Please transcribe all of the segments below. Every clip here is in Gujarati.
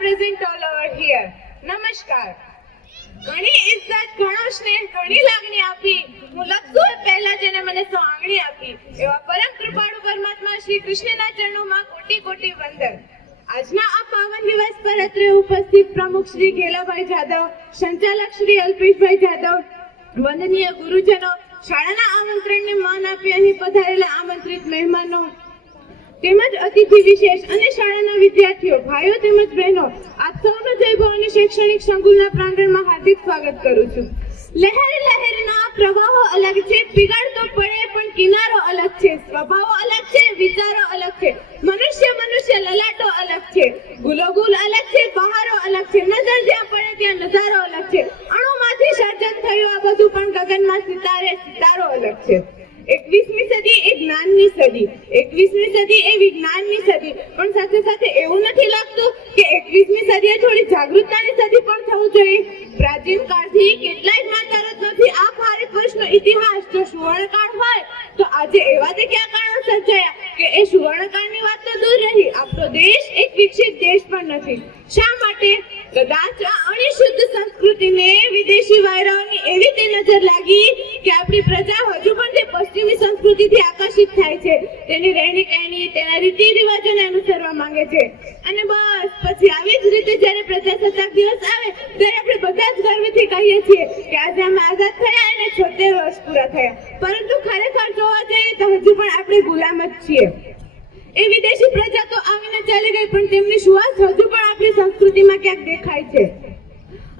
Present all over here. નમસ્કાર. ઘણી ઇજ્જત, ઘણો સ્નેહ, ઘણી લાગણી આપી હું લખતું પહેલા જેને મને આંગળી આપી એવા પરમ કૃપાળુ પરમાત્મા શ્રી કૃષ્ણના ચરણોમાં કોટી કોટી વંદન. આજના આ પાવન દિવસ પર અત્રે ઉપસ્થિત પ્રમુખ શ્રી ઘેલાભાઈ જાદવ, સંચાલક શ્રી અલ્પેશભાઈ જાદવ, વંદનીય ગુરુજનો, શાળાના આમંત્રણને માન આપી અહીં પધારેલા આમંત્રિત મહેમાનો તેમજ અતિથિ વિશેષ અને શાળાના વિદ્યાર્થીઓ, ભાઈઓ તેમજ બહેનો, આપ સૌનું જય ભવાની શૈક્ષણિક સંકુલના પ્રાંગણમાં હાર્દિક સ્વાગત કરું છું. લહેર લહેરના પ્રવાહો અલગ છે, પીગળતો પડે પણ કિનારો અલગ છે, સ્વભાવો અલગ છે, વિચારો અલગ છે, મનુષ્ય લલાટો અલગ છે, ગુલોગુલ અલગ છે, બહારો અલગ છે, નજર જ્યાં પડે ત્યાં નજારો અલગ છે, અણુમાંથી સર્જન થયું આ બધું પણ ગગનમાં સિતારો અલગ છે. 21મી સદી એ જ્ઞાનની સદી, 21મી સદી એ વિજ્ઞાનની સદી, પણ સાથે સાથે એવું નથી લાગતું કે 21મી સદી થોડી જાગૃતતાની સદી પણ થવું જોઈએ? પ્રાચીન કાળથી કેટલાય જ્ઞાતા રત્નોથી આ ભારત વર્ષનો ઇતિહાસ જો સુવર્ણકાળ હોય તો આજે એવા તે ક્યાં કારણો સર્જાયા કે એ સુવર્ણકાળની વાત તો દૂર રહી, આપણો દેશ એક વિકસિત દેશ પણ નથી. શા માટે? કદાચ આ અણિશુદ્ધ સંસ્કૃતિને વિદેશી વાયરાઓની એવી તે નજર લાગી કે આપણી પ્રજા હજુ પણ તે પશ્ચિમી સંસ્કૃતિથી આકર્ષિત થાય છે, તેની રહેણી કહેણી, તેના રીતિ રિવાજોને અનુસરવા માંગે છે. અને બસ પછી આવી જ રીતે જ્યારે પ્રજાસત્તાક દિવસ આવે ત્યારે આપણે બધા જ ગર્વથી કહીએ છીએ કે આજે અમે આઝાદ થયા અને 76 વર્ષ પૂરા થયા, પરંતુ ખરેખર જોવા જઈએ તો હજુ પણ આપણે ગુલામ જ છીએ. એ વિદેશી પ્રજા તો આવીને ચાલી ગઈ, પણ તેમની સુવાસ હજુ પણ આપણી સંસ્કૃતિમાં ક્યાંક દેખાય છે.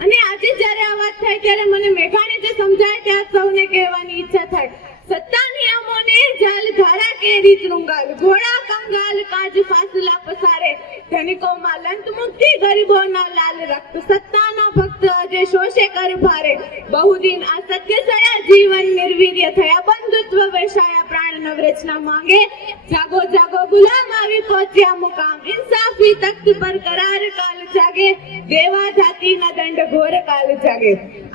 અને આજે જ્યારે આ વાત થાય ત્યારે મને મેઘાણી જે સમજાય ત્યાં સૌને કહેવાની ઈચ્છા થાય, સત્તા નિયમોને જાલ ધારા કે રીત રૂંગાલ, ઘોડા કંગાલ કાજ ફાસલા પસારે, ધનિકોમાં લંત મુક્તિ, ગરીબોના લાલ રક્ત, સત્તાના ભક્ત અજે શોષે કર ભારે, બહુદિન આ સત્ય સયા, જીવન નિર્વીર્ય થયા, બંધુત્વ વેસાયા, પ્રાણ નવરચના માંગે, જાગો જાગો ગુલામ આવી પહોંચ્યા મુકામ, ઇન્સાફી તખ્ત પર કરાર કાલ જાગે, દેવા જાતિના દંડ ઘોર કાલ જાગે.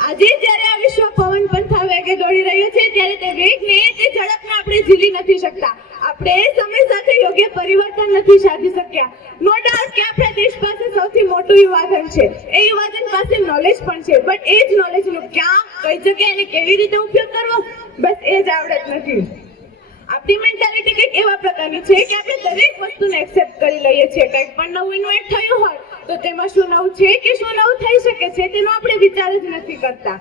આજે જ્યારે આ વિશ્વ પવન પંથા વેગે દોડી રહ્યો છે ત્યારે તે વેગને, તે ઝડપને આપણે ઝીલી નથી શકતા. આપણે સમય સાથે યોગ્ય પરિવર્તન નથી સાધી શક્યા. નો ડાઉટ કે આપણા દેશ પાસે સૌથી મોટું યુવાધન છે, એ યુવાધન પાસે નોલેજ પણ છે, બટ એ જ નોલેજનો ક્યાં, કઈ જગ્યાએ અને કેવી રીતે ઉપયોગ કરવો, બસ એ જ આવડત નથી. આપણી મેન્ટાલિટી કંઈક એવા પ્રકારની છે કે આપણે દરેક વસ્તુને એક્સેપ્ટ કરી લઈએ છીએ. કંઈક પણ નવું ઇન્વેન્ટ થયું હોય તો તેમાં શું નવું છે કે શું નવું થઈ શકે છે તેનો આપણે વિચાર જ નથી કરતા.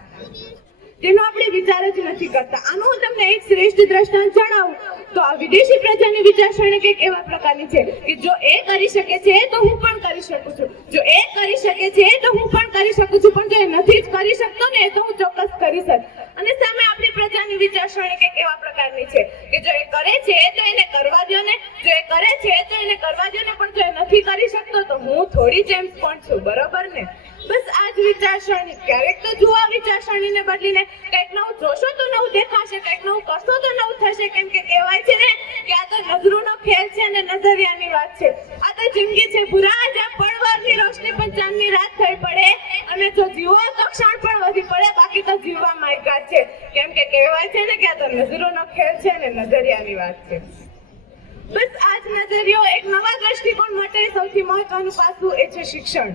આનું હું તમને એક શ્રેષ્ઠ દ્રષ્ટાંત જણાવું તો આ વિદેશી પ્રજાની વિચારસરણી કંઈક એવા પ્રકારની છે કે જો એ કરી શકે છે તો હું પણ કરી શકું છું, જો એ કરી શકે છે તો હું પણ કરી શકું છું, પણ જો એ નથી જ કરી શકતો ને તો હું ચોક્કસ કરી શકું. અને સામે આપણી પ્રજાની વિચારસરણી કંઈક એવા પ્રકારની છે કે જો એ કરે છે તો એને કરવા દો ને, જો એ કરે છે તો એને કરવા દો ને, પણ જો એ નથી કરી શકતો તો હું થોડી જેમ્સ પણ છું, બરોબર ને? બસ આ જ વિચારસરણી. ક્યારેક તો જુઓ આ વિચારસરણીને બદલીને કંઈક નવું જોશો તો નવું દેખાશે, કંઈક નવું કરશો તો નવું થશે. કેમ કે કહેવાય છે ને કે આ તો નજરોનો ખેલ છે અને નજરિયાની વાત છે. આ તો જિંદગી છે પૂરા, જ્યાં પડવારની રોશની પણ ચાંદની રાત થઈ પડે, અને જો જીવો તો ક્ષણ પણ વધી પડે, બાકી તો જીવવા માયકા છે. કેમ કે કહેવાય છે ને કે આ તો નજરોનો ખેલ છે અને નજરિયાની વાત છે. બસ આ જ નજરિયો એક નવા દ્રષ્ટિકોણ માટે સૌથી મહત્વનું પાસું એ છે શિક્ષણ.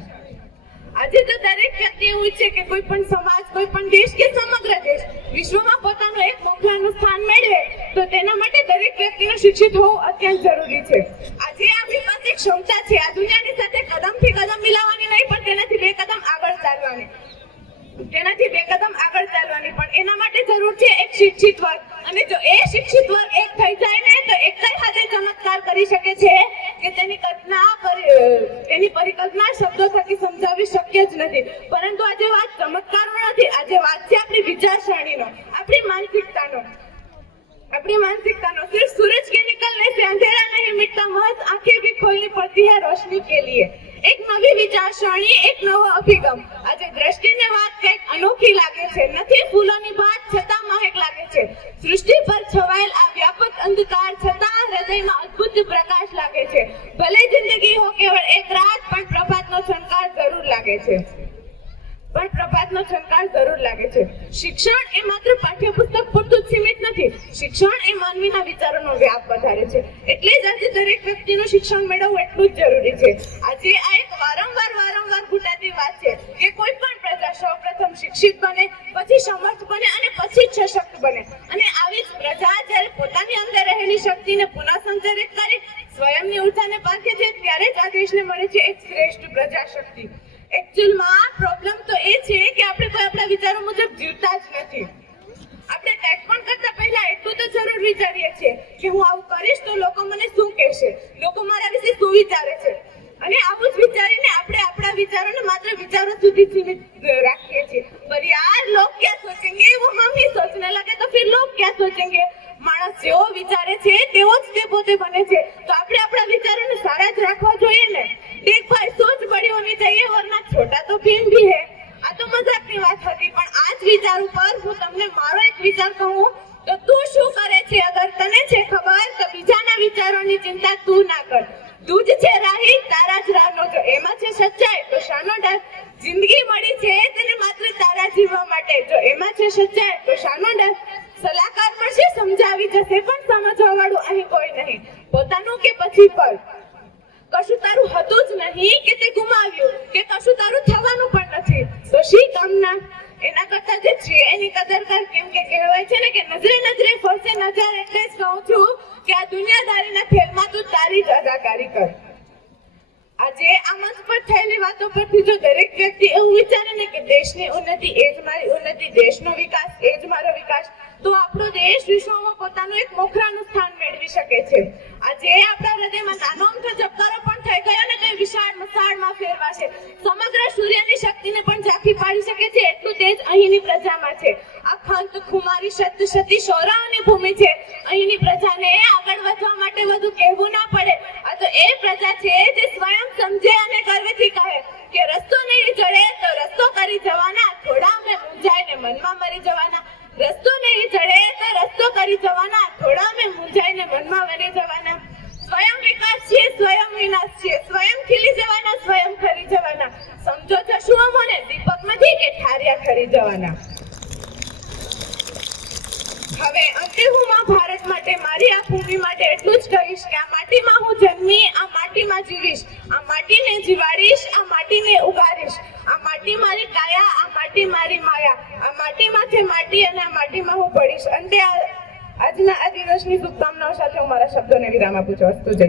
આજે તો દરેક વ્યક્તિ એવું ઈચ્છે કે કોઈ પણ સમાજ, કોઈ પણ દેશ કે સમગ્ર દેશ વિશ્વમાં પોતાનું એક મોખલાનું સ્થાન મેળવે તો તેના માટે દરેક વ્યક્તિને શિક્ષિત હોવું અત્યંત જરૂરી છે. આજે આપણી પાસે એક ક્ષમતા છે આ દુનિયાની સાથે કદમથી કદમ મિલાવવાની નહીં, પણ તેનાથી બે કદમ આગળ ચાલવાની, પણ એના માટે જરૂર છે એક શિક્ષિત વર્ગ. અને જો એ શિક્ષિત વર્ગ એક થઈ જાય ને તો એક જ હાથે ચમત્કાર કરી શકે છે કે તેની પરિકલ્પના શબ્દો થકી સમજાવવી શક્ય જ નથી. પરંતુ આજે વાત ચમત્કારનો નથી, આજે વાત છે આપણી વિચારસરણીનો, આપણી मानसिकता सिर्फ सूरज के निकलने से अंधेरा नहीं मिटता, महज आंखें भी खोलनी पड़ती है रोशनी के लिए. एक नवी विचारसरणी, एक नવો અભિગમ. આજે દ્રષ્ટિને વાત કંઈક અનોખી લાગે છે, નથી ફૂલોની ભાત છતાં મહેક લાગે છે. સૃષ્ટિ પર છવાયેલ આ વ્યાપક અંધકાર છતાં હૃદયમાં અદ્ભુત પ્રકાશ લાગે છે. ભલે જિંદગી હો કેવળ એક રાત, પણ પ્રભાતનો છણકાર જરૂર લાગે છે. પણ પ્રભાતનો છંકાર જરૂર લાગે છે. શિક્ષણ એ માત્ર પાઠ્યપુસ્તક પૂરતું જ સીમિત નથી. શિક્ષણ એ માનવીના વિચારોનો વ્યાપ વધારે છે. એટલે જ આજે દરેક વ્યક્તિનું શિક્ષણ મેળવવું એટલું જ જરૂરી છે. આજે આ એક વારંવાર ઘૂંટાતી વાત છે કે કોઈ પણ પ્રજા સૌપ્રથમ શિક્ષિત બને, પછી સમર્થ બને અને પછી જ સશક્ત બને. અને આવી જ પ્રજા જ્યારે પોતાની અંદર રહેલી શક્તિને પુનઃ સંચારિત કરી સ્વયંની ઉર્જાને પાકે છે, ત્યારે જ આ દેશને મળે છે એક શ્રેષ્ઠ પ્રજાશક્તિ. એકચ્યુઅલમાં પ્રોબ્લેમ તો એ છે કે આપણે કોઈ આપણા વિચારો મુજબ જીવતા જ નથી. આપણે કંઈક પણ કરતા પહેલા એટલું તો જરૂર વિચારીએ છીએ કે હું આવું કરીશ તો લોકો મને શું કહેશે, લોકો મારા વિશે શું વિચારે છે. અને આવું જ વિચારીને આપણે આપણા વિચારોને માત્ર વિચારો સુધી સીમિત રાખીએ છીએ. પર યાર લોગ ક્યાં સોચેંગે, वो हम ही सोचने लगे तो फिर लोग क्या सोचेंगे. માણસ જેવો વિચારે છે તેવો જ તે પોતે બને છે. તો આપણે આપણા વિચારોને સારા જ રાખવા જોઈએ ને. દેખ ભાઈ, સોચ બડી હોની ચાહીએ વરના છોટા તો ભીમ ભી હે. આ તો મજાકની વાત હતી, પણ આ જ વિચાર ઉપર હું તમને મારો એક વિચાર કહું તો તું શું કરે છે અગર તને છે ખબર તો બીજાના વિચારોની ચિંતા તું ના કર. તું જ છે રાહી, તારા જ રાહનો જો એમાં છે સચ્ચાઈ તો શાનો ડર. જિંદગી મળી છે તેને માત્ર તારા જીવવા માટે, જો એમાં છે સચ્ચાઈ તો શાનો ડર. સલાહકાર મળશે, સમજાવી જશે, પણ સમજવા વાળું અહીં કોઈ નહીં. પોતાનું કે પછી પર કશું તારું હતું જ નહીં કે તે ગુમાવ્યું, કે કશું તારું થવાનું પણ નથી તો શી કામના. એના કરતા જે છે એની કદર કર. કેમ કે કહેવાય છે ને કે નજરે નજરે ફરશે નજર. એટલે જ કહું છું કે આ દુનિયાદારીના ખેલમાં તું તારી જ અદાકારી કર. આજે આ મંચ પર થયેલી વાતો પરથી જો દરેક વ્યક્તિ એવું વિચારે ને કે દેશની ઉન્નતિ એ જ મારી ઉન્નતિ, દેશનો વિકાસ એ જ મારો વિકાસ, તો આપણો દેશ વિશ્વમાં પોતાનું એક મોખરાનું સ્થાન મેળવી શકે છે. આજે આપણા હૃદયમાં નાનો અમથો ઝબકારો પણ થઈ ગયો ને તે વિશાળ મશાળમાં ફેરવાશે. સમગ્ર સૂર્યની શક્તિને પણ ઝાંખી પાડી શકે છે એટલું તેજ અહીંની પ્રજામાં છે. અખંડ ખુમારી સત્ય સતી શૌરાઓની ભૂમિ છે. અહીંની પ્રજાને આગળ વધવા માટે વધુ કહેવું ના પડે. આ તો એ પ્રજા છે જે સ્વયં સમજે અને ગર્વથી કહે કે રસ્તો નહીં જડે તો રસ્તો કરી જવાના, થોડા અમે મૂંઝાઈને મનમાં મરી જવાના. રસ્તો નહીં જડે તો રસ્તો કરી જવાના, થોડા અમે મૂંઝાઈને મનમાં મરી જવાના. સ્વયં વિકાસ છે, સ્વયં વિનાશ છે, સ્વયં ખીલી જવાના, સ્વયં ખરી જવાના. સમજો છો શું અમોને દીપકમાંથી કે ઠારિયા ખરી જવાના. હવે અંતે હું માં ભારત માટે, મારી આ ભૂમિ માટે એટલું જ કહીશ કે આ માટીમાં હું જન્મી, આ માટીમાં જીવીશ, આ માટીને જીવાડીશ, આ માટીને ઉગાડીશ. આ માટી મારી કાયા, આ માટી મારી માયા. આ માટીમાં છે માટી અને આ માટીમાં હું પડીશ. અંતે આજના આ દિવસની શુભકામનાઓ સાથે હું મારા શબ્દોને વિરામ આપું છું. અસ્તુ જય.